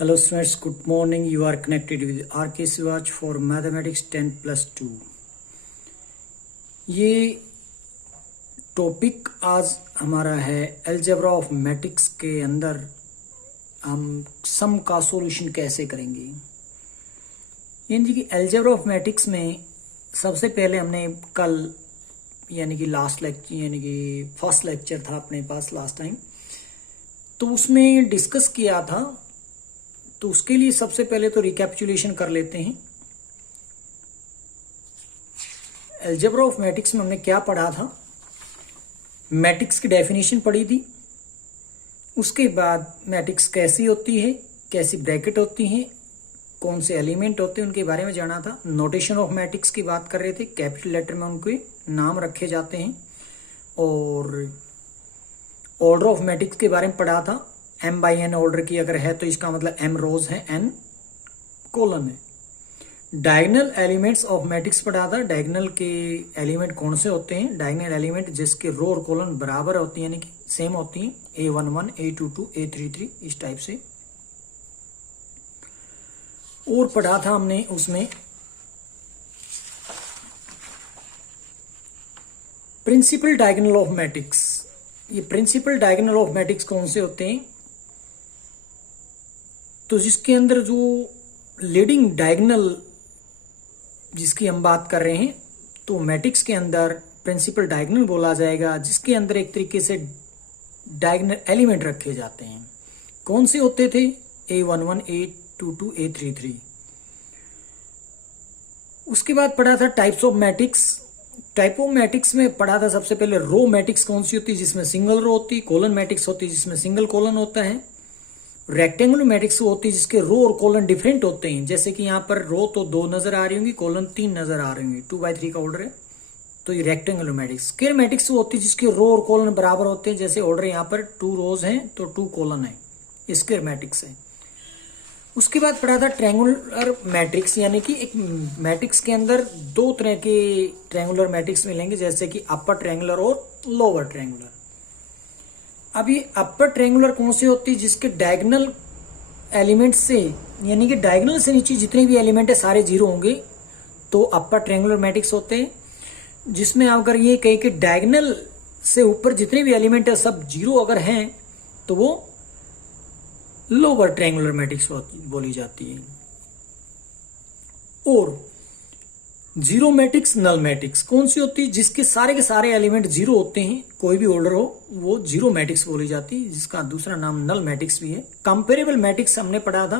Hello students, good morning. You are connected with RK Swatch for Mathematics 10+2. ये topic आज हमारा है algebra of matrix के अंदर हम सम का सॉल्यूशन कैसे करेंगे। यानी कि अलजेब्रा ऑफ मैट्रिक्स में सबसे पहले हमने कल यानी कि लास्ट लेक्चर यानी कि फर्स्ट लेक्चर था अपने पास लास्ट टाइम, तो उसमें डिस्कस किया था। तो उसके लिए सबसे पहले तो रिकैपिचुलेशन कर लेते हैं। अलजेब्रा ऑफ मैट्रिक्स में हमने क्या पढ़ा था, मैट्रिक्स की डेफिनेशन पढ़ी थी। उसके बाद मैट्रिक्स कैसी होती है, कैसी ब्रैकेट होती है, कौन से एलिमेंट होते हैं, उनके बारे में जाना था। नोटेशन ऑफ मैट्रिक्स की बात कर रहे थे, कैपिटल लेटर में उनके नाम रखे जाते हैं। और ऑर्डर ऑफ मैट्रिक्स के बारे में पढ़ा था। m बाई n ऑर्डर की अगर है तो इसका मतलब m रोज है, n कॉलम है। डायगोनल एलिमेंट्स ऑफ मैट्रिक्स पढ़ा था। डायगोनल के एलिमेंट कौन से होते हैं, डायगोनल एलिमेंट जिसके रो और कॉलम बराबर होती हैं यानी कि सेम होती हैं, a11 a22 a33 इस टाइप से। और पढ़ा था हमने उसमें प्रिंसिपल डायगोनल ऑफ मैट्रिक्स। ये प्रिंसिपल डायगोनल ऑफ मैट्रिक्स कौन से होते हैं, तो जिसके अंदर जो लीडिंग डायगोनल जिसकी हम बात कर रहे हैं, तो मैट्रिक्स के अंदर प्रिंसिपल डायगोनल बोला जाएगा, जिसके अंदर एक तरीके से डायगोनल एलिमेंट रखे जाते हैं। कौन से होते थे, a11 a22 a33। उसके बाद पढ़ा था types of matrix. Type of matrix में पढ़ा था सबसे पहले रो मैट्रिक्स कौन सी होती है जिसमें सिंगल रो होती है, कॉलन मैट्रिक्स होती है जिसमें सिंगल कॉलन होता है, रेक्टेंगुलर मैट्रिक्स होती है जिसके रो और कॉलन डिफरेंट होते हैं। जैसे कि यहाँ पर रो तो 2 नजर आ रही होंगी, कॉलन 3 नजर आ रही होंगी, 2/3 का ऑर्डर है, तो ये रेक्टेंगुलर मैट्रिक्स। स्क्वायर मैट्रिक्स होती है जिसके रो और कॉलन बराबर होते हैं, जैसे ऑर्डर यहाँ पर 2 रोज हैं तो 2 कॉलन है, स्क्वायर मैट्रिक्स है। उसके बाद पढ़ा था ट्रायंगुलर मैट्रिक्स, यानी कि एक मैट्रिक्स के अंदर 2 तरह के ट्रायंगुलर मैट्रिक्स मिलेंगे, जैसे कि अपर ट्रायंगुलर और लोअर ट्रायंगुलर। अब ये अपर ट्रायंगुलर कौन सी होती है, जिसके डायगोनल एलिमेंट से यानी कि डायगोनल से नीचे जितने भी एलिमेंट है सारे 0 होंगे, तो अपर ट्रायंगुलर मैट्रिक्स होते हैं। जिसमें अगर ये कहे कि डायगोनल से ऊपर जितने भी एलिमेंट है सब 0 अगर हैं, तो वो लोअर ट्रायंगुलर मैट्रिक्स बोली जाती है। और जीरो मैट्रिक्स नल मैट्रिक्स कौन सी होती है, जिसके सारे के सारे एलिमेंट 0 होते हैं, कोई भी ऑर्डर हो, वो जीरो मैट्रिक्स बोली जाती है, जिसका दूसरा नाम नल मैट्रिक्स भी है। कंपेरेबल मैट्रिक्स हमने पढ़ा था,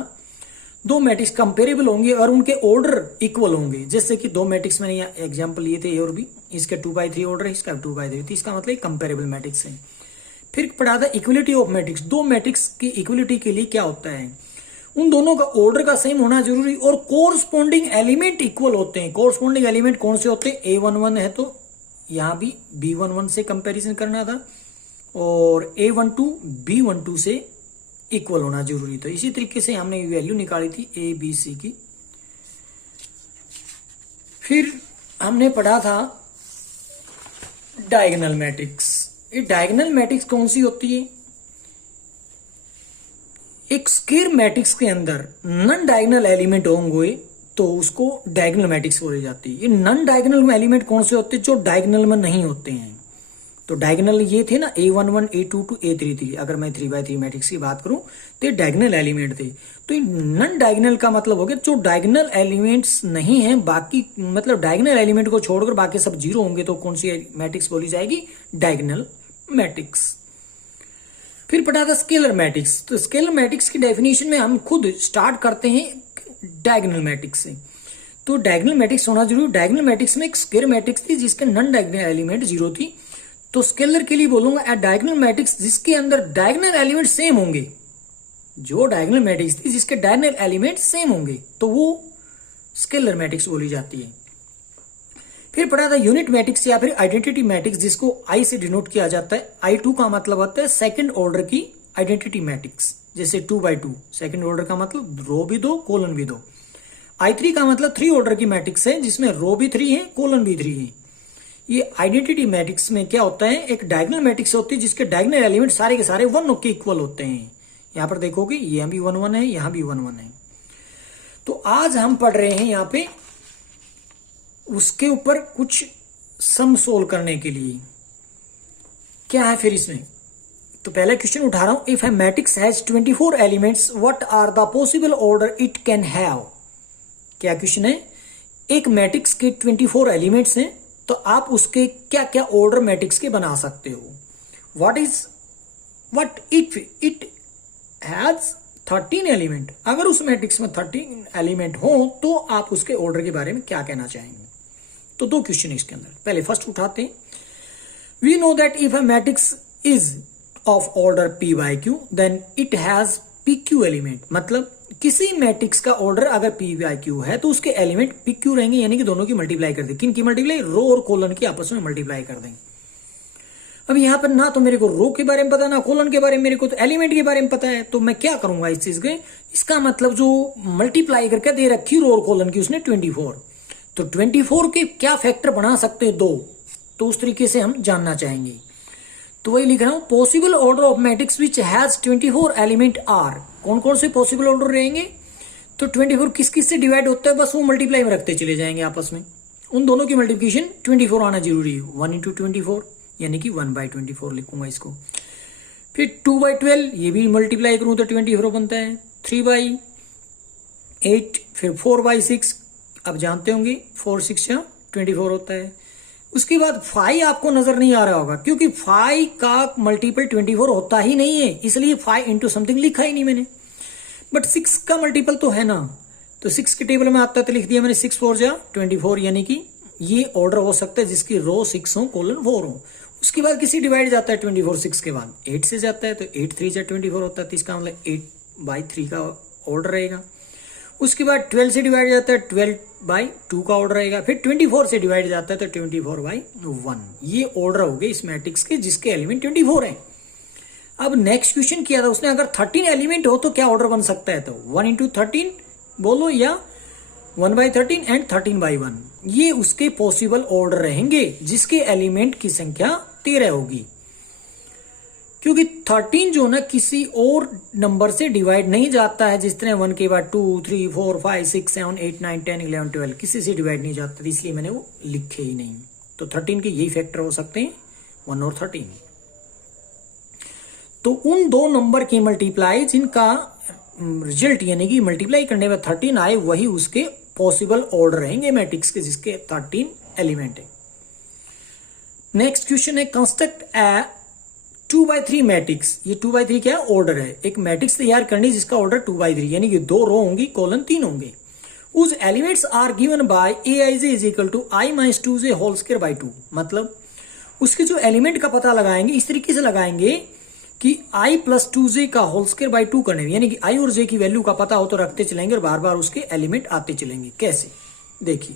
2 मैट्रिक्स कंपेरेबल होंगे और उनके ऑर्डर इक्वल होंगे। जैसे कि 2 मैट्रिक्स मैंने यहाँ एग्जाम्पल लिए थे, ए और बी, इसका 2/3 ऑर्डर है, इसका 2/3, तो इसका मतलब कंपेरेबल मैट्रिक्स है। फिर पढ़ा था इक्वलिटी ऑफ मैट्रिक्स। 2 मैट्रिक्स की इक्वलिटी के लिए क्या होता है, उन दोनों का ऑर्डर का सेम होना जरूरी और कोरस्पॉन्डिंग एलिमेंट इक्वल होते हैं। कोरस्पॉन्डिंग एलिमेंट कौन से होते हैं, a11 है तो यहां भी b11 से कंपैरिजन करना था, और a12 b12 से इक्वल होना जरूरी था। इसी तरीके से हमने वैल्यू निकाली थी a b c की। फिर हमने पढ़ा था डायगोनल मैट्रिक्स। ये डायगोनल मैट्रिक्स कौन सी होती है, एक स्क्वायर मैट्रिक्स के अंदर नॉन डायगोनल एलिमेंट होंगे तो उसको डायगोनल मैट्रिक्स बोली जाती है। ये नॉन डायगोनल एलिमेंट कौन से होते हैं, जो डायगोनल में नहीं होते हैं। तो डायगोनल ये थे ना, a11 a22 a33। अगर मैं 3/3 मैट्रिक्स की बात करूं तो ये डायगोनल एलिमेंट थे। तो ये नॉन डायगोनल का मतलब हो गया जो डायगोनल एलिमेंट्स नहीं है, बाकी मतलब डायगोनल एलिमेंट को छोड़कर बाकी सब 0 होंगे, तो कौन सी मैट्रिक्स बोली जाएगी, डायगोनल मैट्रिक्स। फिर पढ़ा था स्केलर मैट्रिक्स। तो स्केलर मैट्रिक्स की डेफिनेशन में हम खुद स्टार्ट करते हैं डायगोनल मैट्रिक्स से। तो डायगोनल मैट्रिक्स होना जरूरी। डायगोनल मैट्रिक्स में एक स्क्वायर मैट्रिक्स थी जिसके नॉन डायगोनल एलिमेंट 0 थी। तो स्केलर के लिए बोलूंगा ए डायगोनल मैट्रिक्स जिसके अंदर डायगोनल एलिमेंट सेम होंगे। जो डायगोनल मैट्रिक्स थी जिसके डायगोनल एलिमेंट सेम होंगे, तो वो स्केलर मैट्रिक्स बोली जाती है। फिर पढ़ा था यूनिट मैट्रिक्स या फिर आइडेंटिटी मैट्रिक्स, जिसको I से डिनोट किया जाता है। I2 का मतलब होता है सेकंड ऑर्डर की आइडेंटिटी मैट्रिक्स, जैसे 2/2 सेकंड ऑर्डर का मतलब रो भी 2 कॉलन भी 2। I3 का मतलब 3 ऑर्डर की मैट्रिक्स है जिसमें रो भी 3 है कॉलन भी 3 है। ये आइडेंटिटी मैट्रिक्स में क्या होता है, एक डायगोनल मैट्रिक्स होती है जिसके डायगोनल एलिमेंट सारे के सारे 1 के इक्वल होते हैं। यहाँ पर देखोगे यहाँ भी 1 1 है, यहाँ भी 1 1 है। तो आज हम पढ़ रहे हैं यहाँ पे उसके ऊपर कुछ सम सोल्व करने के लिए। क्या है फिर इसमें, तो पहला क्वेश्चन उठा रहा हूं। If a matrix has 24 elements what are the possible order it can have. क्या क्वेश्चन है, एक मैट्रिक्स के 24 एलिमेंट्स हैं, तो आप उसके क्या क्या ऑर्डर मैट्रिक्स के बना सकते हो। What it has 13 element. अगर उस मैट्रिक्स में 13 एलिमेंट हो तो आप उसके ऑर्डर के बारे में क्या कहना चाहेंगे। तो दो क्वेश्चन है इसके अंदर। पहले फर्स्ट उठाते हैं। We know that if a matrix is of order p by q then it has pq element. मतलब किसी मैट्रिक्स का ऑर्डर अगर p by q है तो उसके एलिमेंट pq रहेंगे, यानी कि दोनों की मल्टीप्लाई कर दें। किन की मल्टीप्लाई, रो और कॉलन की आपस में मल्टीप्लाई कर दें। अब यहां पर ना तो मेरे को रो के बारे में पता, ना कॉलन के बारे में, मेरे को तो एलिमेंट के बारे में पता है। तो मैं क्या करूंगा इस चीज के, इसका मतलब जो मल्टीप्लाई करके दे रखी रो और कॉलन की उसने 24, तो 24 के क्या फैक्टर बना सकते हैं, 2। तो उस तरीके से हम जानना चाहेंगे। तो वही लिख रहा हूं, possible order of matrix which has 24 element are. कौन कौन से पॉसिबल ऑर्डर रहेंगे, तो 24 किस किस से डिवाइड होता है, बस वो मल्टीप्लाई में रखते चले जाएंगे आपस में। उन दोनों की मल्टीप्लिकेशन 24 आना जरूरी है। 1 × 24 यानी कि 1/24 लिखूंगा इसको। फिर 2/12 ये भी मल्टीप्लाई करूं तो 24 बनता है। 3/8, फिर 4/6, अब जानते होंगे 4 6 24 होता है। उसके बाद 5 आपको नजर नहीं आ रहा होगा, क्योंकि 5 का मल्टीपल 24 होता ही नहीं है, इसलिए 5 इंटू समथिंग लिखा ही नहीं मैंने। बट 6 का मल्टीपल तो है ना, तो 6 के टेबल में आता तो लिख दिया मैंने 6 4 24, यानी कि ये ऑर्डर हो सकता है जिसकी रो 6 हो कॉलन 4 हो। उसके बाद किसी डिवाइड जाता है 24 6 के बाद 8 से जाता है, तो 8 3 24 होता है, तो इसका मतलब 8/3 का ऑर्डर रहेगा। उसके बाद 12 से डिवाइड जाता है 12/2 का ऑर्डर रहेगा। फिर 24 से डिवाइड जाता है तो 24/1। ये ऑर्डर हो गए इस मैट्रिक्स के जिसके एलिमेंट 24 है। अब नेक्स्ट क्वेश्चन किया था उसने, अगर 13 एलिमेंट हो तो क्या ऑर्डर बन सकता है, तो 1 × 13 बोलो या 1/13 एंड 13/1। ये उसके पॉसिबल ऑर्डर रहेंगे जिसके एलिमेंट की संख्या 13 होगी, क्योंकि 13 जो ना किसी और नंबर से डिवाइड नहीं जाता है, जिस तरह 1 के बाद 2 3 4 5 6 7 8 9 10 11 12 किसी से डिवाइड नहीं जाता, इसलिए मैंने वो लिखे ही नहीं। तो 13 के यही फैक्टर हो सकते हैं, 1 और 13। तो उन दो नंबर की मल्टीप्लाई जिनका रिजल्ट यानी कि मल्टीप्लाई करने में 13 आए, वही उसके पॉसिबल ऑर्डर रहेंगे मैट्रिक्स के जिसके 13 एलिमेंट है। नेक्स्ट क्वेश्चन है, कंस्ट्रक्ट ए 2/3 मैट्रिक्स। ये 2/3 क्या ऑर्डर है, एक मैट्रिक्स तैयार करनी जिसका ऑर्डर 2/3 यानी कि 2 रो होंगी कॉलन 3 होंगे। उस elements are given by aij is equal to i - 2j whole square by 2। मतलब उसके जो एलिमेंट का पता लगाएंगे इस तरीके से लगाएंगे कि i + 2j का होल स्क्वायर बाय 2 करने में, यानी कि i और j की वैल्यू का पता हो तो रखते चलेंगे और बार बार उसके एलिमेंट आते चलेंगे। कैसे, देखिए।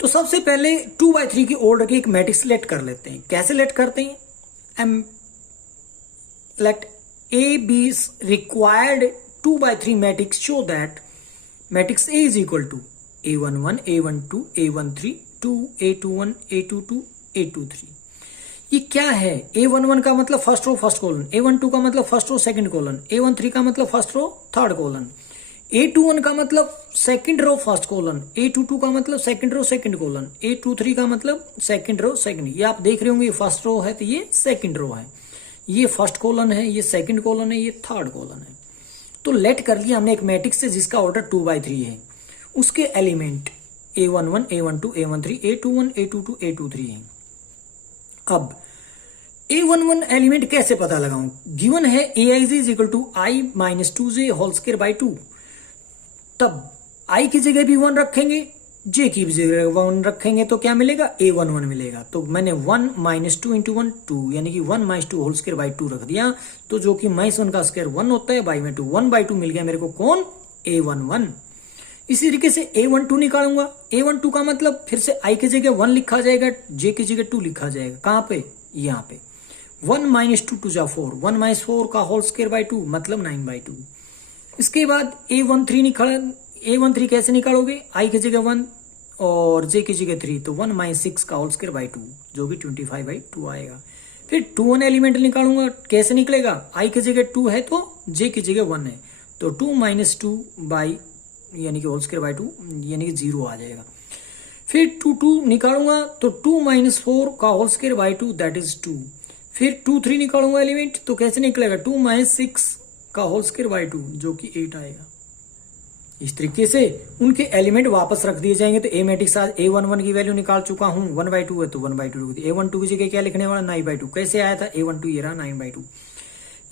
तो सबसे पहले 2/3 की ऑर्डर की एक मैट्रिक्स लेट कर लेते हैं। कैसे लेट करते हैं, let A be required 2/3 matrix show that matrix A is equal to A11 A12 A13 2 A21 A22 A23। ये क्या है, A11 का मतलब first row first colon, A12 का मतलब first row second colon, A13 का मतलब first row third colon, A21 का मतलब second row first colon, A22 का मतलब second row second colon, A23 का मतलब सेकंड रो सेकंड। ये आप देख रहे होंगे ये फर्स्ट रो है तो ये सेकंड रो है, ये फर्स्ट कॉलन है, ये सेकंड कॉलन है, ये थर्ड कॉलन है। तो लेट कर लिया हमने एक मैट्रिक्स से जिसका ऑर्डर 2/3 है, उसके element A11 A12 A13 A21 A22 A23 है। अब A11 एलिमेंट कैसे पता लगाऊं, गिवन है aij is equal to i - 2j whole square by 2। तब i की जगह भी 1 रखेंगे, j की जगह 1 रखेंगे तो क्या मिलेगा, A11 मिलेगा। तो मैंने 1 - 2 × 1 2 यानी कि 1 - 2 होल स्क्वायर बाय 2 रख दिया, तो जो कि -1 का स्क्वायर 1 होता है, बाई में 2 1/2 मिल गया मेरे को, कौन, A11। इसी तरीके से A12 निकालूंगा। A12 का मतलब फिर से i की जगह 1 लिखा जाएगा, j की जगह 2 लिखा जाएगा। कहां पे, यहाँ पे 1 - 2 2 जा 4 1 - 4 का होल स्क्वायर बाय 2 मतलब 9/2। इसके बाद A13 कैसे निकालोगे, i की जगह 1 और j की जगह 3, तो 1 - 6 का होल स्क्वायर बाय 2 जो कि 25/2 आएगा। फिर 2 1 एलिमेंट निकालूंगा, कैसे निकलेगा, आई की जगह 2 है तो जे की जगह 1 है, तो 2 माइनस 2 बाई यानी कि होल स्क्वायर बाई 2 यानी कि 0 आ जाएगा। फिर 2 2 निकालूंगा तो 2 माइनस 4 का whole square by 2 that is 2। फिर 2 3 निकालूंगा एलिमेंट तो कैसे निकलेगा, 2 माइनस 6 का होल स्क्वायर बाई 2 जो कि 8 आएगा। इस तरीके से उनके एलिमेंट वापस रख दिए जाएंगे। तो ए मैट्रिक्स आज A11 की वैल्यू निकाल चुका हूं, 1/2 है तो 1/2 रख दिया। A12 की जगह क्या लिखने वाला, 9/2। कैसे आया था, A12 ये रहा 9/2।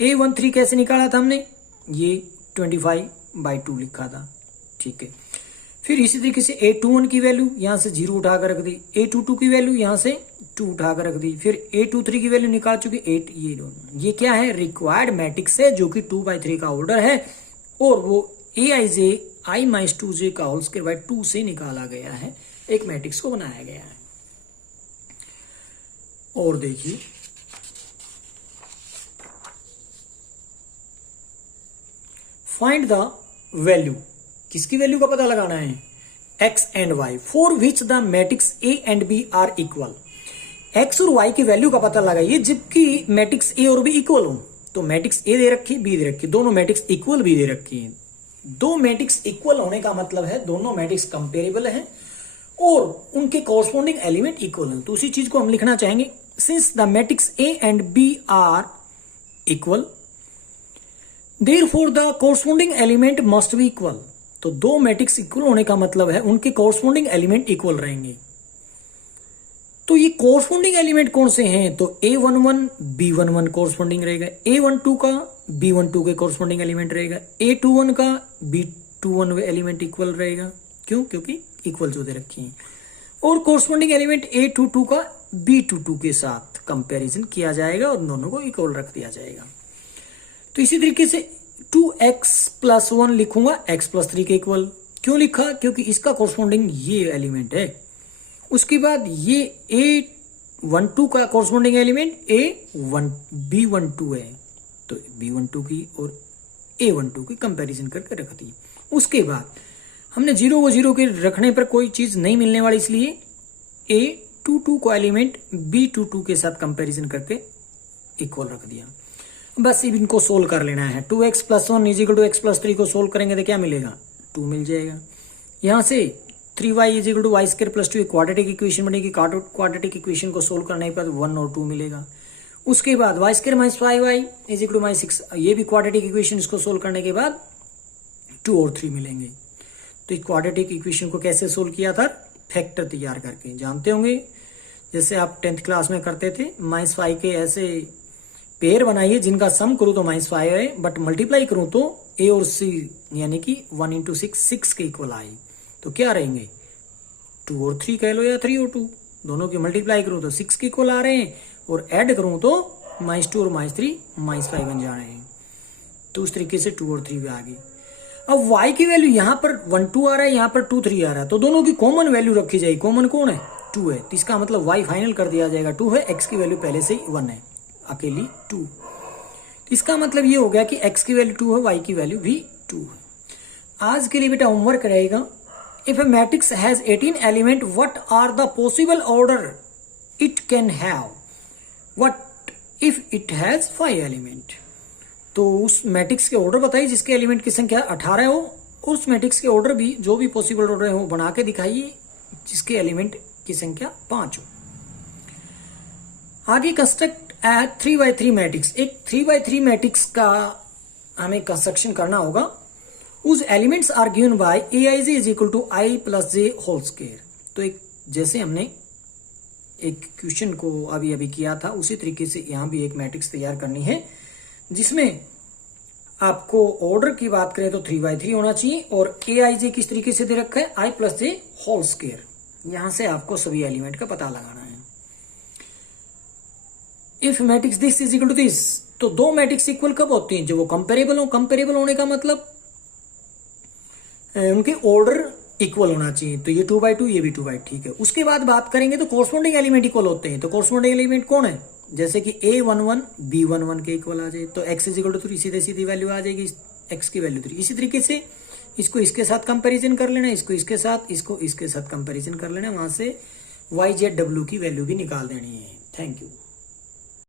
A13 कैसे निकाला था हमने, ये 25/2 लिखा था, ठीक है। फिर इसी तरीके से A21 की वैल्यू यहां से 0 उठाकर रख दी, A22 की वैल्यू यहां से 2 उठाकर रख दी। फिर A23 की वैल्यू निकाल चुके 8। ये क्या है, रिक्वायर्ड मैट्रिक्स है जो कि 2/3 का ऑर्डर है और वो Aij I माइनस 2j का होल स्क्वायर बाई 2 से निकाला गया है, एक मैट्रिक्स को बनाया गया है। और देखिए फाइंड द वैल्यू, किसकी वैल्यू का पता लगाना है, x and y for which the matrix A and B are equal. x और y की वैल्यू का पता लगाइए जबकि मैट्रिक्स A और B इक्वल हो। तो मैट्रिक्स A दे रखी, B दे रखी, दोनों मैट्रिक्स इक्वल भी दे रखी है। दो मैट्रिक्स इक्वल होने का मतलब है दोनों मैट्रिक्स कंपेरेबल हैं और उनके कॉरस्पॉन्डिंग एलिमेंट इक्वल हैं। तो उसी चीज को हम लिखना चाहेंगे, since the matrix A and B are equal therefore the corresponding element must be equal. तो दो मैट्रिक्स इक्वल होने का मतलब है उनके कॉरस्पॉन्डिंग एलिमेंट इक्वल रहेंगे। तो ये कॉरस्पॉन्डिंग एलिमेंट कौन से हैं, तो A11 B11 कॉरस्पॉन्डिंग रहेगा, A12 का B12 के कॉरस्पॉन्डिंग एलिमेंट रहेगा, A21 का B21 एलिमेंट इक्वल रहेगा। क्यों, क्योंकि इक्वल जो दे रखी हैं। और कॉरस्पॉन्डिंग एलिमेंट A22 का B22 के साथ कंपैरिजन किया जाएगा और दोनों को इक्वल रख दिया जाएगा। तो इसी तरीके से 2x + 1 लिखूंगा x + 3 के इक्वल। क्यों लिखा, क्योंकि इसका कॉरस्पॉन्डिंग ये एलिमेंट है। उसके बाद ये A12 का कॉरस्पॉन्डिंग एलिमेंट B12 है, तो B12 की और A12 की कंपैरिजन करके रख दी। उसके बाद हमने 0 को 0 के रखने पर कोई चीज नहीं मिलने वाली, इसलिए A22 को एलिमेंट B22 के साथ कंपैरिजन करके इक्वल रख दिया। बस इनको सोल्व कर लेना है। 2x + 1 = x + 3 को सोल्व करेंगे तो क्या मिलेगा, 2 मिल जाएगा। यहां से 3y = y² + 2 क्वाड्रेटिक इक्वेशन बनेगी। क्वाड्रेटिक इक्वेशन को सोल्व करने के बाद 1 और 2 मिलेगा। उसके बाद y² - 5y = -6, ये भी क्वाड्रेटिक इक्वेशन, इसको सोल्व करने के बाद 2 और 3 मिलेंगे। तो इस क्वाड्रेटिक इक्वेशन को कैसे सोल्व किया था, फैक्टर तैयार करके, जानते होंगे जैसे आप 10th क्लास में करते थे। -5 के ऐसे पेयर बनाइए जिनका सम करूं तो -5 है, बट मल्टीप्लाई करूं तो a और c यानी कि 1 × 6 के इक्वल आए। तो क्या रहेंगे, 2 और 3 कह लो या 3 और 2, दोनों की मल्टीप्लाई करूं तो 6 के इक्वल आ रहे हैं और ऐड करूं तो -2 और -3 -5 बन जा रहे हैं। तो उस तरीके से 2 और 3 भी आ गई। अब y की वैल्यू यहां पर 1 2 आ रहा है, यहां पर 2 3 आ रहा है, तो दोनों की कॉमन वैल्यू रखी जाएगी। कॉमन कौन है, 2 है, तो इसका मतलब y फाइनल कर दिया जाएगा 2 है, x की वैल्यू पहले से ही 1 है, अकेली 2। इसका मतलब ये हो गया कि x की वैल्यू 2 है, y की वैल्यू भी 2 है। आज के लिए बेटा होमवर्क रहेगा, if a matrix has 18 element what are the possible order it can have, what if it has 5 element. तो उस मैट्रिक्स के ऑर्डर बताइए जिसके एलिमेंट की संख्या 18 हो, और उस मैट्रिक्स के ऑर्डर भी जो भी पॉसिबल ऑर्डर है वो बना के दिखाइए जिसके एलिमेंट की संख्या 5 हो। आगे कंस्ट्रक्ट 3x3 मैट्रिक्स, एक 3x3 मैट्रिक्स का हमें कंस्ट्रक्शन करना होगा। उस elements are given by Aij = I + j whole square. तो एक जैसे हमने एक क्वेश्चन को अभी किया था उसी तरीके से यहां भी एक मैट्रिक्स तैयार करनी है जिसमें आपको ऑर्डर की बात करें तो 3x3 होना चाहिए और Aij किस तरीके से दे रखा है, I + j होल स्क्वायर। यहां से आपको सभी एलिमेंट का पता लगाना है। इफ मैट्रिक्स दिस = दिस, तो दो मैट्रिक्स इक्वल कब होते हैं, जब वो कंपेरेबल हो। कंपेरेबल होने का मतलब उनके ऑर्डर इक्वल होना चाहिए। तो ये 2/2, ये भी 2/2, ठीक है। उसके बाद बात करेंगे तो कॉरस्पॉन्डिंग एलिमेंट इक्वल होते हैं। तो कॉरस्पॉन्डिंग एलिमेंट कौन है, जैसे कि A11 B11 के इक्वल आ जाए, तो x = 3, सीधी वैल्यू आ जाएगी, x की वैल्यू 3। इसी तरीके से इसको इसके साथ कंपैरिजन कर लेना, इसको इसके साथ, इसको इसके साथ कंपैरिजन कर लेना, वहां से y z w की वैल्यू भी निकाल देनी है। Thank you.